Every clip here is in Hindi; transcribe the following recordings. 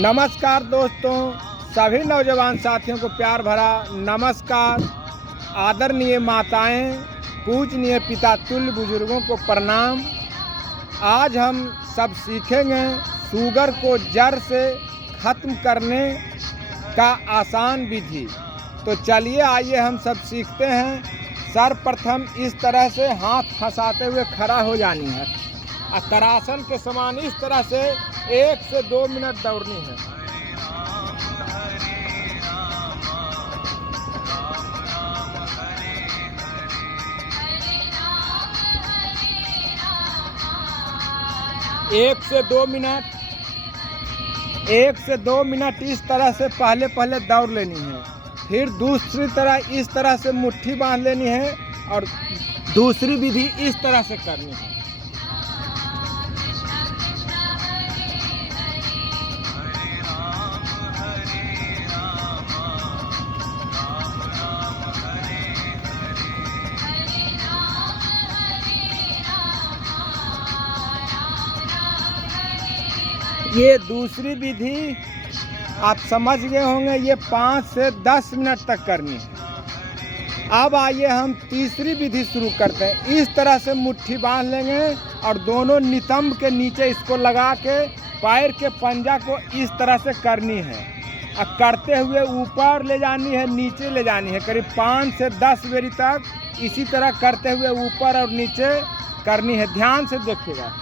नमस्कार दोस्तों, सभी नौजवान साथियों को प्यार भरा नमस्कार। आदरणीय माताएं, पूजनीय पिता तुल्य बुजुर्गों को प्रणाम। आज हम सब सीखेंगे शुगर को जड़ से ख़त्म करने का आसान विधि। तो चलिए आइए हम सब सीखते हैं। सर्वप्रथम इस तरह से हाथ फंसाते हुए खड़ा हो जानी है और तरासन के समान इस तरह से 1 से 2 मिनट दौड़नी है। एक से दो मिनट इस तरह से पहले दौड़ लेनी है। फिर दूसरी तरह इस तरह से मुट्ठी बांध लेनी है और दूसरी विधि इस तरह से करनी है। ये दूसरी विधि आप समझ गए होंगे, ये 5 से 10 मिनट तक करनी है। अब आइए हम तीसरी विधि शुरू करते हैं। इस तरह से मुट्ठी बांध लेंगे और दोनों नितंब के नीचे इसको लगा के पैर के पंजा को इस तरह से करनी है और करते हुए ऊपर ले जानी है, नीचे ले जानी है। करीब 5 से 10 बेरी तक इसी तरह करते हुए ऊपर और नीचे करनी है। ध्यान से देखिएगा।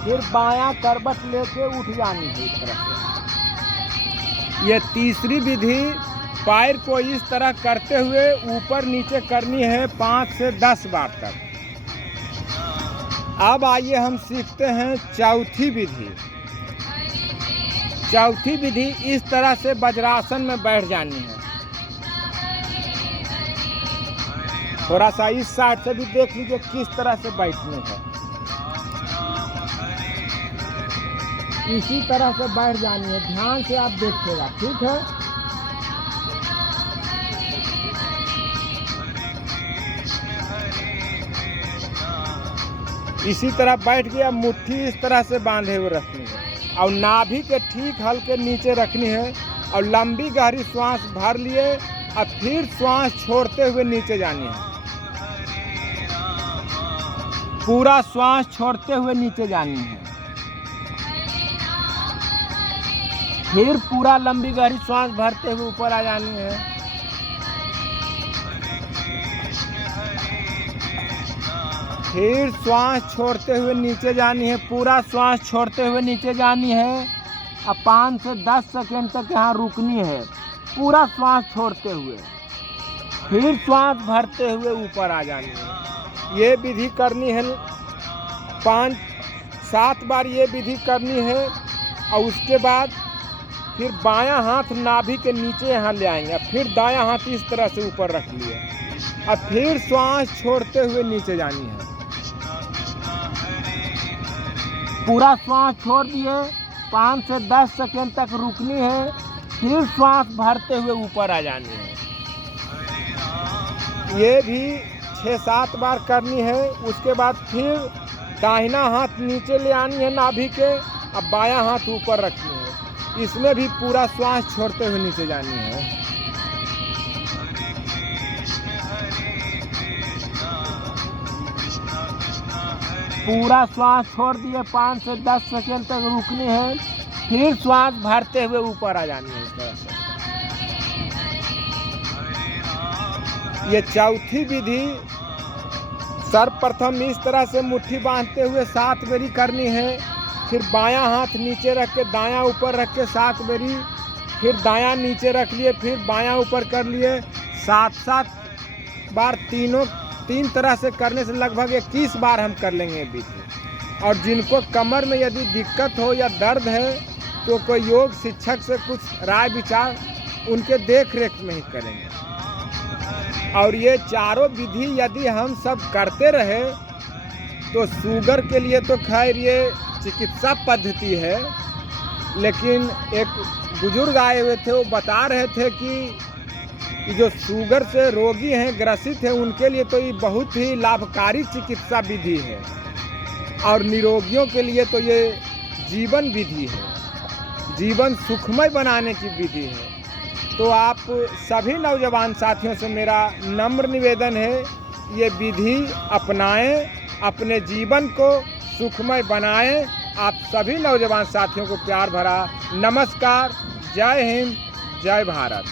फिर बायां करवट लेके उठ जानी है इस तरह से। ये तीसरी विधि पैर को इस तरह करते हुए ऊपर नीचे करनी है 5 से 10 बार तक। अब आइए हम सीखते हैं चौथी विधि। चौथी विधि इस तरह से वज्रासन में बैठ जानी है। थोड़ा सा इस साइड से भी देख लीजिए किस तरह से बैठनी है। इसी तरह से बैठ जानी है। ध्यान से आप देखिएगा, ठीक है। इसी तरह बैठ गया। मुट्ठी इस तरह से बांधे हुए रखनी है और नाभि के ठीक हल्के नीचे रखनी है और लंबी गहरी श्वास भर लिए और फिर श्वास छोड़ते हुए नीचे जानी है। पूरा श्वास छोड़ते हुए नीचे जानी है। फिर पूरा लंबी गहरी श्वास भरते हुए ऊपर आ जानी है। फिर श्वास छोड़ते हुए नीचे जानी है। पूरा श्वास छोड़ते हुए नीचे जानी है और 5 से 10 सेकेंड तक यहाँ रुकनी है, पूरा श्वास छोड़ते हुए। फिर श्वास भरते हुए ऊपर आ जानी है। ये विधि करनी है 5-7 बार ये विधि करनी है। और उसके बाद फिर बायां हाथ नाभि के नीचे यहाँ ले आएंगे। फिर दायां हाथ इस तरह से ऊपर रख लिए और फिर श्वास छोड़ते हुए नीचे जानी है। पूरा श्वास छोड़ दिए, 5 से 10 सेकेंड तक रुकनी है। फिर श्वास भरते हुए ऊपर आ जानी है। ये भी 6-7 बार करनी है। उसके बाद फिर दाहिना हाथ नीचे ले आनी है नाभि के और बायां हाथ ऊपर रखनी है। इसमें भी पूरा श्वास छोड़ते हुए नीचे जानी है। पूरा श्वास छोड़ दिए, 5 से 10 सेकेंड तक रुकनी है। फिर श्वास भरते हुए ऊपर आ जानी है इस तरह से। ये चौथी विधि सर्वप्रथम इस तरह से मुट्ठी बांधते हुए 7 बेरी करनी है। फिर बायां हाथ नीचे रख के दायां ऊपर रख के 7 बेरी, फिर दायां नीचे रख लिए, फिर बायां ऊपर कर लिए। 7-7 बार तीन तरह से करने से लगभग 21 बार हम कर लेंगे विधि। और जिनको कमर में यदि दिक्कत हो या दर्द है तो कोई योग शिक्षक से कुछ राय विचार उनके देख रेख में ही करेंगे। और ये चारों विधि यदि हम सब करते रहे तो शुगर के लिए तो खैर ये चिकित्सा पद्धति है, लेकिन एक बुजुर्ग आए हुए थे, वो बता रहे थे कि जो शुगर से रोगी हैं, ग्रसित हैं, उनके लिए तो ये बहुत ही लाभकारी चिकित्सा विधि है और निरोगियों के लिए तो ये जीवन विधि है, जीवन सुखमय बनाने की विधि है। तो आप सभी नौजवान साथियों से मेरा नम्र निवेदन है, ये विधि अपनाएं, अपने जीवन को सुखमय बनाएं। आप सभी नौजवान साथियों को प्यार भरा नमस्कार। जय हिंद, जय भारत।